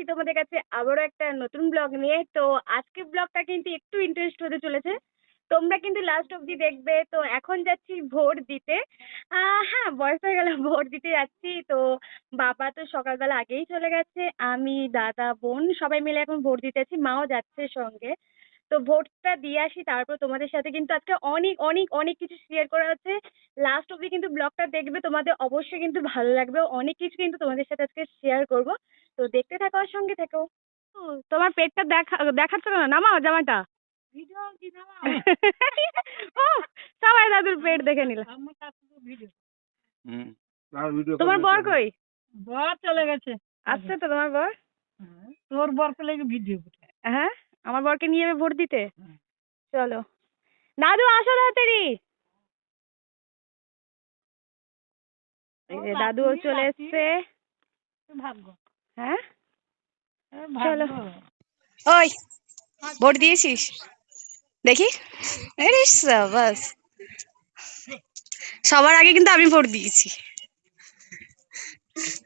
এসেছি তোমাদের কাছে আবারও একটা নতুন ব্লগ নিয়ে। তো আজকে ব্লগটা কিন্তু একটু ইন্টারেস্ট হতে চলেছে। তোমরা কিন্তু লাস্ট অব্দি দেখবে। তো এখন যাচ্ছি ভোট দিতে। হ্যাঁ বয়স হয়ে গেল ভোট দিতে যাচ্ছি। তো বাবা তো সকালবেলা আগেই চলে গেছে, আমি দাদা, বোন সবাই মিলে এখন ভোট দিতে যাচ্ছি, মাও যাচ্ছে সঙ্গে। তো ভোটটা দিয়ে আসি তারপর তোমাদের সাথে কিন্তু আজকে অনেক অনেক অনেক কিছু শেয়ার করা হচ্ছে। লাস্ট অবধি কিন্তু ব্লগটা দেখবে তোমাদের অবশ্যই কিন্তু ভালো লাগবে। অনেক কিছু কিন্তু তোমাদের সাথে আজকে শেয়ার করব। তো দেখতে থাকো আর সঙ্গে থেকো। ও, তোমার পেটটা দেখা দেখাচ্ছ কেন? নামাও জামাটা। ও সবাই দাদুর পেট দেখে নিল। হুম আর ভিডিও তোমার বর কই? বর চলে গেছে। আসছে তো তোমার বর? তোর বর পেলে ভিডিও হ্যাঁ? আমার বরকে নিয়ে যাবে ভোট দিতে? চলো। দাদু আসো তাড়াতাড়ি। দাদুও চলে। এসছে। হ্যাঁ? চলো। ওই ভোট দিয়েছিস? দেখি। সাবাস। সবার আগে কিন্তু আমি ভোট দিয়েছি।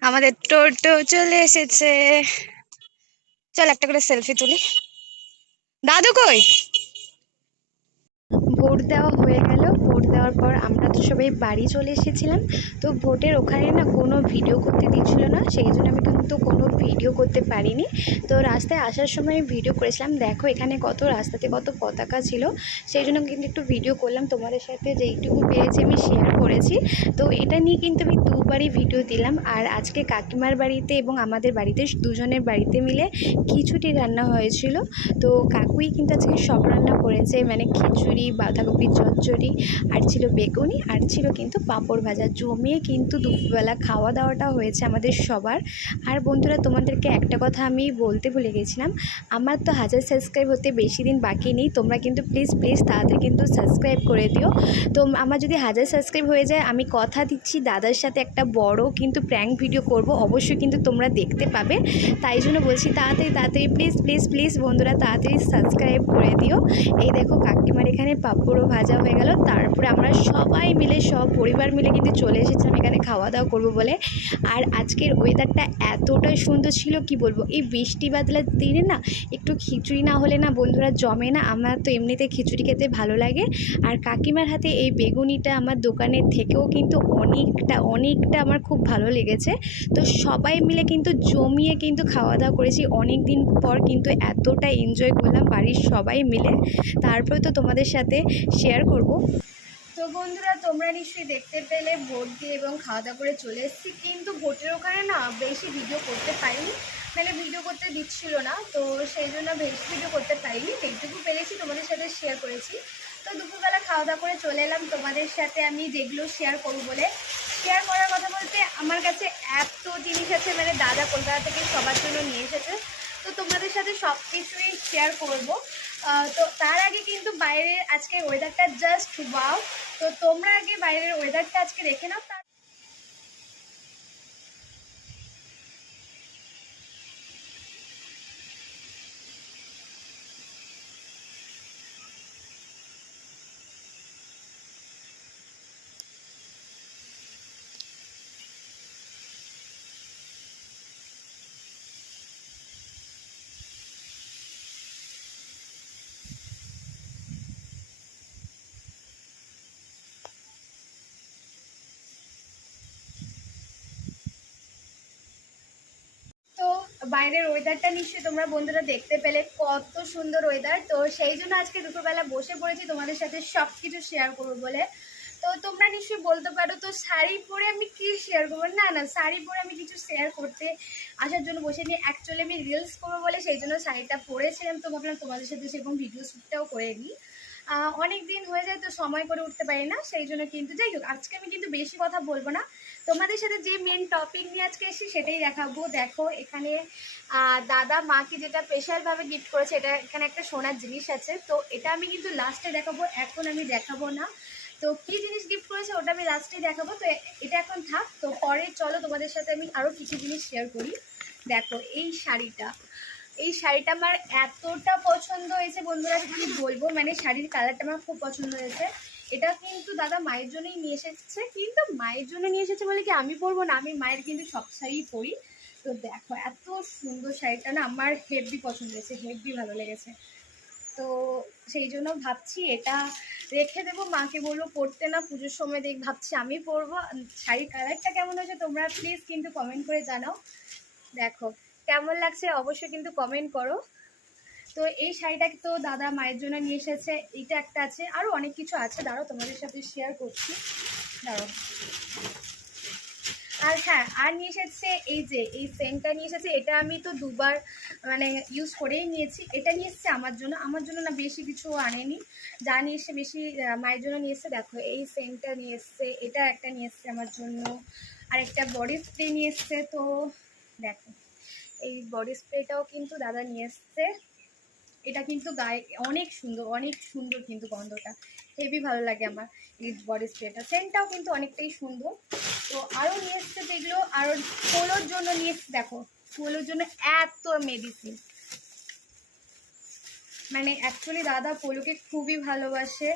আমাদের টোটো চলে এসেছে। চল একটা করে সেলফি তুলি। দাদু কই? ভোট দেওয়া হয়ে গেল। ভোট দেওয়ার পর আমরা তো সবাই বাড়ি চলে এসেছিলাম। তো ভোটের ওখানে না কোনো ভিডিও করতে দিচ্ছিল না। সেই জন্য আমি কিন্তু কোনো ভিডিও করতে পারিনি। তো রাস্তায় আসার সময় ভিডিও করেছিলাম, দেখো এখানে কত রাস্তাতে কত পতাকা ছিল। সেই জন্য কিন্তু একটু ভিডিও করলাম। তোমাদের সাথে যেইটুকু পেরেছি আমি শেয়ার করেছি। তো এটা নিয়ে কিন্তু আমি দুবারই ভিডিও দিলাম। আর আজকে কাকিমার বাড়িতে এবং আমাদের বাড়িতে দুজনের বাড়িতে মিলে খিচুড়ি রান্না হয়েছিল। তো কাকুই কিন্তু আজকে সব রান্না করেছে। মানে খিচুড়ি, বাঁধাকপির চচ্চড়ি, আর ছিল বেগুনি, আর ছিল কিন্তু পাঁপড় ভাজা। জমিয়ে কিন্তু দুপুরবেলা খাওয়া দাওয়াটা হয়েছে আমাদের সবার। আর বন্ধুরা, তোমাদেরকে একটা কথা আমি বলতে ভুলে গেছিলাম। আমার তো হাজার সাবস্ক্রাইব হতে বেশি দিন বাকি নেই। তোমরা কিন্তু প্লিজ প্লিজ তাড়াতাড়ি কিন্তু সাবস্ক্রাইব করে দিও। তো আমার যদি হাজার সাবস্ক্রাইব হয়ে যায়, আমি কথা দিচ্ছি দাদার সাথে একটা বড় কিন্তু প্র্যাঙ্ক ভিডিও করব। অবশ্যই কিন্তু তোমরা দেখতে পাবে। তাই জন্য বলছি তাড়াতাড়ি তাড়াতাড়ি প্লিজ প্লিজ প্লিজ বন্ধুরা তাড়াতাড়ি সাবস্ক্রাইব করে দিও। এই দেখো কাকিমার এখানে পাঁপড়ও ভাজা হয়ে গেল। তারপরে আমরা সবাই মিলে, সব পরিবার মিলে কিন্তু চলে এসেছিলাম এখানে খাওয়া দাওয়া করব বলে। আর আজকের ওয়েদারটা এতটাই সুন্দর ছিল, কি বলব? এই বৃষ্টি বাদলার দিনে না একটু খিচুড়ি না হলে না বন্ধুরা জমে না, আমার তো এমনিতে খিচুড়ি খেতে ভালো লাগে। আর কাকিমার হাতে এই বেগুনিটা আমার দোকানের থেকেও কিন্তু অনেকটা অনেকটা আমার খুব ভালো লেগেছে। তো সবাই মিলে কিন্তু জমিয়ে কিন্তু খাওয়া দাওয়া করেছি। অনেক দিন পর কিন্তু এতটা এনজয় করলাম বাড়ির সবাই মিলে। তারপরে তো তোমাদের সাথে শেয়ার করব। তো বন্ধুরা, তোমরা নিশ্চয়ই দেখতে পেলে, ভোট দিয়ে এবং খাওয়া দাওয়া করে চলে এসেছি। কিন্তু ভোটের ওখানে না বেশি ভিডিও করতে পারিনি। মানে ভিডিও করতে দিচ্ছিল না, তো সেই জন্য বেশি ভিডিও করতে পারিনি। যেটুকু পেরেছি, তোমাদের সাথে শেয়ার করেছি। তো দুপুরবেলা খাওয়া দাওয়া করে চলে এলাম। তোমাদের সাথে আমি যেগুলো শেয়ার করব বলে শেয়ার করার কথা বলতে আমার কাছে অ্যাপ তো জিনিস আছে মানে দাদা কলকাতা থেকে সবার জন্য নিয়ে এসেছে। তো তোমাদের সাথে সব কিছুই শেয়ার করব। তো তার আগে কিন্তু বাইরের আজকে ওয়েদারটা জাস্ট ওয়াও তো তোমরা আগে বাইরের ওয়েদারটা আজকে দেখে নাও তার তো বাইরের ওয়েদারটা নিশ্চয়ই তোমরা বন্ধুরা দেখতে পেলে কত সুন্দর ওয়েদার তো সেই জন্য আজকে দুপুরবেলা বসে পড়েছি, তোমাদের সাথে সব কিছু শেয়ার করব বলে। তো তোমরা নিশ্চয়ই বলতে পারো, তো শাড়ি পরে আমি কি শেয়ার করব? না না, শাড়ি পরে আমি কিছু শেয়ার করতে, আসার জন্য বসে নিয়ে অ্যাকচুয়ালি আমি রিলস করব বলে সেই জন্য শাড়িটা পরেছিলাম, তো ভাবলাম তোমাদের সাথে সেরকম ভিডিও শ্যুটটাও করে নিই। অনেক দিন হয়ে যায় তো সময় করে উঠতে পারি না, সেই জন্য কিন্তু যাই হোক, আজকে আমি কিন্তু বেশি কথা বলব না। তোমাদের সাথে যে মেন টপিক নিয়ে আজকে এসেছি সেটাই দেখাবো। দেখো, এখানে দাদা মাকে যেটা স্পেশালভাবে গিফট করেছে, এটা এখানে একটা সোনার জিনিস আছে। তো এটা আমি কিন্তু লাস্টে দেখাবো, এখন আমি দেখাবো না। তো কি জিনিস গিফট করেছে ওটা আমি লাস্টেই দেখাবো। তো এটা এখন থাক। তো পরে চলো তোমাদের সাথে আমি আরও কিছু জিনিস শেয়ার করি। দেখো, এই শাড়িটা। এই শাড়িটা আমার এতটা পছন্দ হয়েছে বন্ধুরা, কি বলব? মানে শাড়ির কালারটা আমার খুব পছন্দ হয়েছে। এটা কিন্তু দাদা মায়ের জন্যই নিয়ে এসেছে, কিন্তু মায়ের জন্য নিয়ে এসেছে বলে কি আমি পরবো না? আমি মায়ের কিন্তু সব শাড়িই পরি। তো দেখো, এত সুন্দর শাড়িটা না আমার হেভি পছন্দ হয়েছে, হেভি ভালো লেগেছে। তো সেই জন্য ভাবছি এটা রেখে দেবো, মাকে বলব পরতে না, পুজোর সময় দেখ, ভাবছি আমি পরবো। শাড়ির কালারটা কেমন হয়েছে তোমরা প্লিজ কিন্তু কমেন্ট করে জানাও। দেখো কেমন লাগছে অবশ্যই কিন্তু কমেন্ট করো। তো এই শাড়িটা তো দাদা মায়ের জন্য নিয়ে এসেছে, এইটা একটা আছে আরও অনেক কিছু আছে, দাঁড়াও তোমাদের সাথে শেয়ার করছি। দাঁড়াও। আর হ্যাঁ আর নিয়ে এসেছে এই যে, এই সেন্টটা নিয়ে এসেছে, এটা আমি তো দুবার মানে ইউজ করেই নিয়েছি। এটা নিয়ে এসেছে আমার জন্য আমার জন্য না বেশি কিছু আনেনি। যা নিয়ে এসে বেশি মায়ের জন্য নিয়ে এসছে, দেখো এই সেন্টটা নিয়ে এসছে, এটা একটা নিয়ে এসছে আমার জন্য। আর একটা বডি স্প্রে নিয়ে এসছে, তো দেখো। এই বডি স্প্রেটাও কিন্তু দাদা নিয়ে এসছে। এটা কিন্তু গায়ে অনেক সুন্দর অনেক সুন্দর কিন্তু গন্ধটা। হেভি ভালো লাগে আমার এই বডি স্প্রেটা সেন্টটাও কিন্তু অনেকটাই সুন্দর। তো আরও নিয়ে এসছে যেগুলো, আরও পোলোর জন্য নিয়ে এসছে, দেখো পোলোর জন্য এত মেডিসিন মানে অ্যাকচুয়ালি দাদা পোলোকে খুবই ভালোবাসে।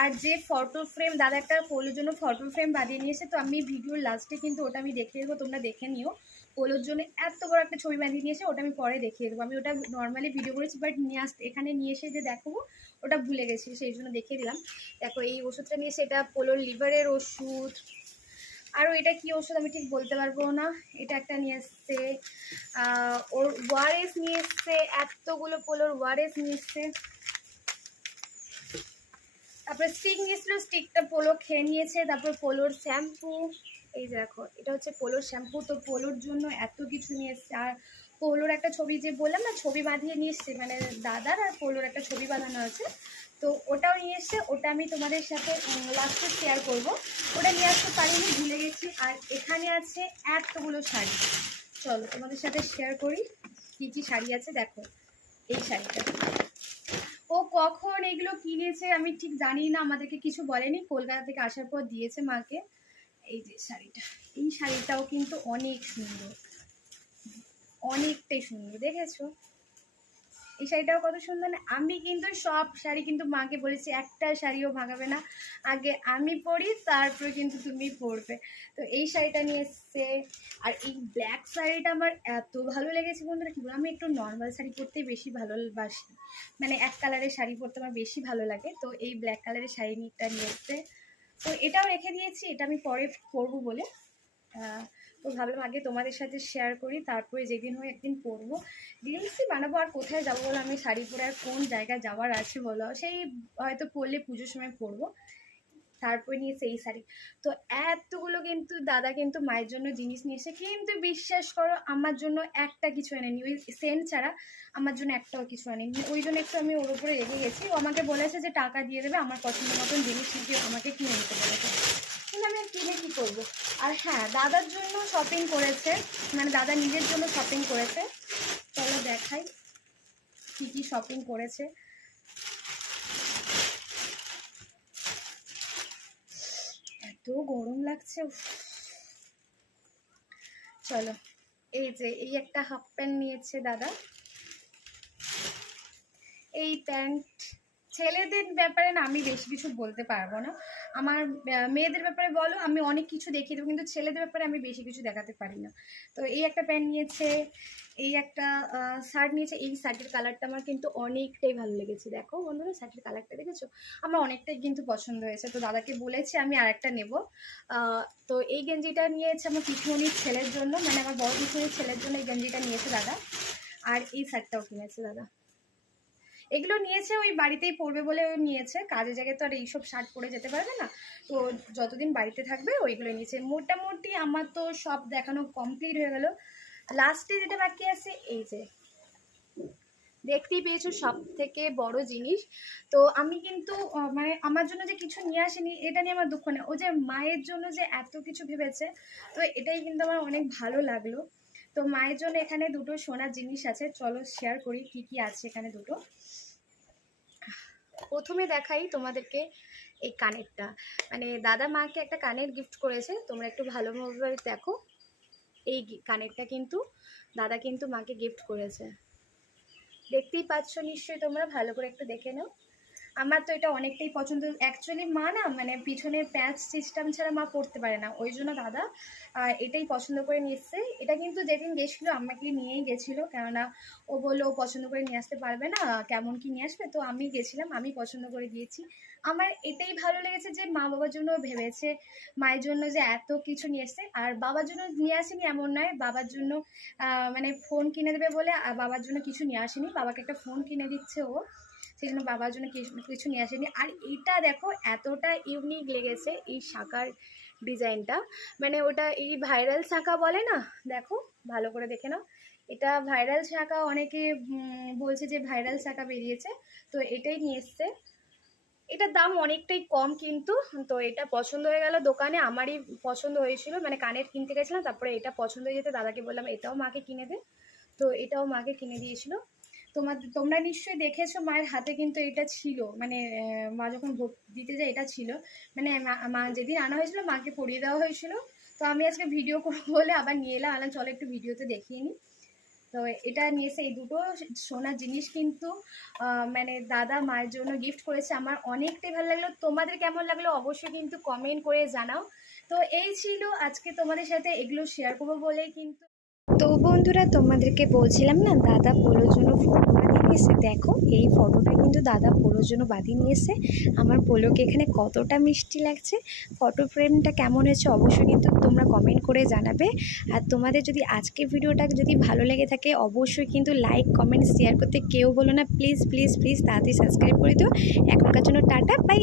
আর যে ফটো ফ্রেম দাদা একটা পোলোর জন্য ফটো ফ্রেম বানিয়ে নিয়েছে তো আমি ভিডিওর লাস্টে কিন্তু ওটা আমি দেখে দেবো তোমরা দেখে নিও। পোলোর জন্য এত বড় একটা ছবি বানিয়ে নিয়েছে ওটা আমি পরে দেখিয়ে দেবো। আমি ওটা নর্মালি ভিডিও করেছি বাট নিয়ে আসতে এখানে নিয়ে এসে যে দেখাবো, ওটা ভুলে গেছি, সেই জন্য দেখিয়ে দিলাম। দেখো, এই ওষুধটা নিয়ে এসে এটা পোলোর লিভারের ওষুধ। আরও এটা কি ওষুধ আমি ঠিক বলতে পারব না। এটা একটা নিয়ে এসছে ওর ওয়ারেস নিয়ে এসছে, এতগুলো পোলোর ওয়ারেস নিয়ে এসছে। তারপরে স্টিক নিয়েছিল স্টিকটা পোলো খেয়ে নিয়েছে, তারপর পোলোর শ্যাম্পু এই যে দেখো, এটা হচ্ছে পোলোর শ্যাম্পু তো পোলোর জন্য এত কিছু নিয়ে এসছে। আর পোলোর একটা ছবি যে বললাম না, ছবি বাঁধিয়ে নিয়ে এসছে মানে দাদার আর পোলোর একটা ছবি বাঁধানো আছে। তো ওটাও নিয়ে এসছে, ওটা আমি তোমাদের সাথে লাস্টে শেয়ার করব। ওটা নিয়ে আসতে পারিনি, ভুলে গেছি। আর এখানে আছে এতগুলো শাড়ি। চলো, তোমাদের সাথে শেয়ার করি, কী কী শাড়ি আছে, দেখো। এই শাড়িটা। ও কখন এগুলো কিনেছে আমি ঠিক জানি না আমাদেরকে কিছু বলেনি। কলকাতা থেকে আসার পর দিয়েছে মাকে। এই যে শাড়িটা। এই শাড়িটাও কিন্তু অনেক সুন্দর। অনেকটাই সুন্দর, দেখেছ? এই শাড়িটাও কত সুন্দর না? আমি কিন্তু সব শাড়ি কিন্তু মাকে বলেছি, একটা শাড়িও ভাঙাবে না। আগে আমি পরি, তারপরে কিন্তু তুমি পরবে। তো এই শাড়িটা নিয়ে এসছে। আর এই ব্ল্যাক শাড়িটা আমার এত ভালো লেগেছে বন্ধুরা, কি আমি একটু নর্মাল শাড়ি পরতেই বেশি ভালোবাসি। মানে এক কালারের শাড়ি পরতে আমার বেশি ভালো লাগে। তো এই ব্ল্যাক কালারের শাড়িটা নিয়ে এসছে। তো এটাও রেখে দিয়েছি, এটা আমি পরে পরব বলে। তো ভাবলাম আগে তোমাদের সাথে শেয়ার করি, তারপরে যেদিন হয় একদিন পরবো রিলসই বানাবো আর কোথায় যাব বলো? আমি শাড়ি পরে আর কোন জায়গায় যাওয়ার আছে বলো? সেই হয়তো পরলে পুজোর সময় পরবো তারপরে নিয়েছে এই শাড়ি। তো এতগুলো কিন্তু দাদা কিন্তু মায়ের জন্য জিনিস নিয়েছে কিন্তু বিশ্বাস করো, আমার জন্য একটা কিছু এনেনি ওই সেন্ট ছাড়া আমার জন্য একটাও কিছু আনেনি। ওই জন্য একটু আমি ওর উপরে রেগে গেছি। ও আমাকে বলেছে যে টাকা দিয়ে দেবে, আমার পছন্দ মতন জিনিস নিতে আমাকে কিনে নিতে বলেছে। কিন্তু আমি কিনে কী করব? আর হ্যাঁ দাদার জন্য শপিং করেছে। মানে দাদা নিজের জন্য শপিং করেছে। চলো দেখাই কী কী শপিং করেছে। গরম লাগছে চলো এই যে এই একটা হাফ প্যান্ট নিয়েছে দাদা। এই প্যান্ট ছেলেদের ব্যাপারে না আমি বেশি কিছু বলতে পারব না। আমার মেয়েদের ব্যাপারে বলো আমি অনেক কিছু দেখিয়ে দেবো কিন্তু ছেলেদের ব্যাপারে আমি বেশি কিছু দেখাতে পারি না। তো এই একটা প্যান্ট নিয়েছে এই একটা শার্ট নিয়েছে এই শার্টের কালারটা আমার কিন্তু অনেকটাই ভালো লেগেছে। দেখো বন্ধুরা শার্টের কালারটা দেখেছ? আমার অনেকটাই কিন্তু পছন্দ হয়েছে। তো দাদাকে বলেছি আমি আরেকটা নেব। আহ, তো এই গেঞ্জিটা নিয়েছে আমার পিঠুমনির ছেলের জন্য মানে আমার বড় পিঠুমনির ছেলের জন্য এই গেঞ্জিটা নিয়েছে দাদা। আর এই শার্টটাও কিনেছে দাদা। এগুলো নিয়েছে ওই বাড়িতেই পরবে বলে নিয়েছে। কাজে জায়গায় তো আর এইসব শার্ট পরে যেতে পারবে না। তো যতদিন বাড়িতে থাকবে ওইগুলো নিয়েছে। মোটামুটি আমার তো সব দেখানো কমপ্লিট হয়ে গেল। লাস্টে যেটা বাকি আছে, এই যে। দেখতেই পেয়েছ সব থেকে বড় জিনিস। তো আমি কিন্তু মানে আমার জন্য যে কিছু নিয়ে আসেনি, এটা নিয়ে আমার দুঃখ নেই। ও যে মায়ের জন্য যে এত কিছু ভেবেছে, তো এটাই কিন্তু আমার অনেক ভালো লাগল। তো মায়ের জন্য এখানে দুটো সোনার জিনিস আছে। চলো শেয়ার করি কি কি আছে এখানে দুটো। প্রথমে দেখাই তোমাদেরকে এই কানেরটা। মানে দাদা মাকে একটা কানের গিফট করেছে, তোমরা একটু ভালোভাবে দেখো। এই কানেরটা কিন্তু দাদা কিন্তু মাকে গিফট করেছে। দেখতেই পাচ্ছ নিশ্চয়ই তোমরা, ভালো করে একটু দেখে নাও। আমার তো এটা অনেকটাই পছন্দ। অ্যাকচুয়ালি মা না মানে পিছনে প্যাচ সিস্টেম ছাড়া মা পড়তে পারে না। ওই জন্য দাদা এটাই পছন্দ করে নিয়ে এটা কিন্তু যেদিন গেছিল, আমাকে নিয়েই গেছিল। কেননা ও বলল, ও পছন্দ করে নিয়ে আসতে পারবে না। কেমন কি নিয়ে আসবে? তো আমি গেছিলাম, আমি পছন্দ করে দিয়েছি। আমার এটাই ভালো লেগেছে যে মা বাবার জন্য ভেবেছে, মায়ের জন্য যে এত কিছু নিয়ে এসছে। আর বাবার জন্য নিয়ে আসেনি এমন নয়। বাবার জন্য মানে ফোন কিনে দেবে বলে বাবার জন্য কিছু নিয়ে আসেনি। বাবাকে একটা ফোন কিনে দিচ্ছে ও। সেই জন্য বাবার জন্য কিছু নিয়ে আসেনি। আর এইটা দেখো এতটা ইউনিক লেগেছে এই শাঁখার ডিজাইনটা। মানে ওটা এই ভাইরাল শাঁখা বলে না? দেখো, ভালো করে দেখে নাও। এটা ভাইরাল শাঁখা অনেকে বলছে যে ভাইরাল শাঁখা বেরিয়েছে। তো এটাই নিয়ে এসছে। এটার দাম অনেকটাই কম কিন্তু, তো এটা পছন্দ হয়ে গেল দোকানে। আমারই পছন্দ হয়েছিল মানে কানের কিনতে গেছিলাম, তারপরে এটা পছন্দ হয়ে যেতে দাদাকে বললাম, এটাও মাকে কিনে দে। তো এটাও মাকে কিনে দিয়েছিল। তোমার, তোমরা নিশ্চয়ই দেখেছ মায়ের হাতে কিন্তু এটা ছিল। মানে মা যখন ভোগ দিতে যায় এটা ছিল। মানে মা- যেদিন আনা হয়েছিল, মাকে পরিয়ে দেওয়া হয়েছিল। তো আমি আজকে ভিডিও করব বলে আবার নিয়ে এলাম। আলাম, চলো একটু ভিডিওতে দেখিয়ে নিই তো এটা নিয়ে এসে এই দুটো সোনার জিনিস কিন্তু মানে দাদা মায়ের জন্য গিফট করেছে। আমার অনেকটাই ভালো লাগল। তোমাদের কেমন লাগল অবশ্যই কিন্তু কমেন্ট করে জানাও। তো এই ছিল আজকে তোমাদের সাথে। এগুলো শেয়ার করব বলেই কিন্তু তো বন্ধুরা, তোমাদেরকে বলছিলাম না, দাদা পোলোর জন্য ফটো বাঁধিয়ে নিয়েছে। দেখো, এই ফটোটা কিন্তু দাদা পোলোর জন্য বাঁধিয়ে নিয়েছে। আমার পোলোকে এখানে কতটা মিষ্টি লাগছে। ফটো ফ্রেমটা কেমন হয়েছে অবশ্যই কিন্তু তোমরা কমেন্ট করে জানাবে। আর তোমাদের যদি আজকে ভিডিওটা যদি ভালো লেগে থাকে, অবশ্যই কিন্তু লাইক কমেন্ট শেয়ার করতে কেউ বলো না। প্লিজ প্লিজ প্লিজ তাড়াতাড়ি সাবস্ক্রাইব করে দিও। এখনকার জন্য টাটা বাই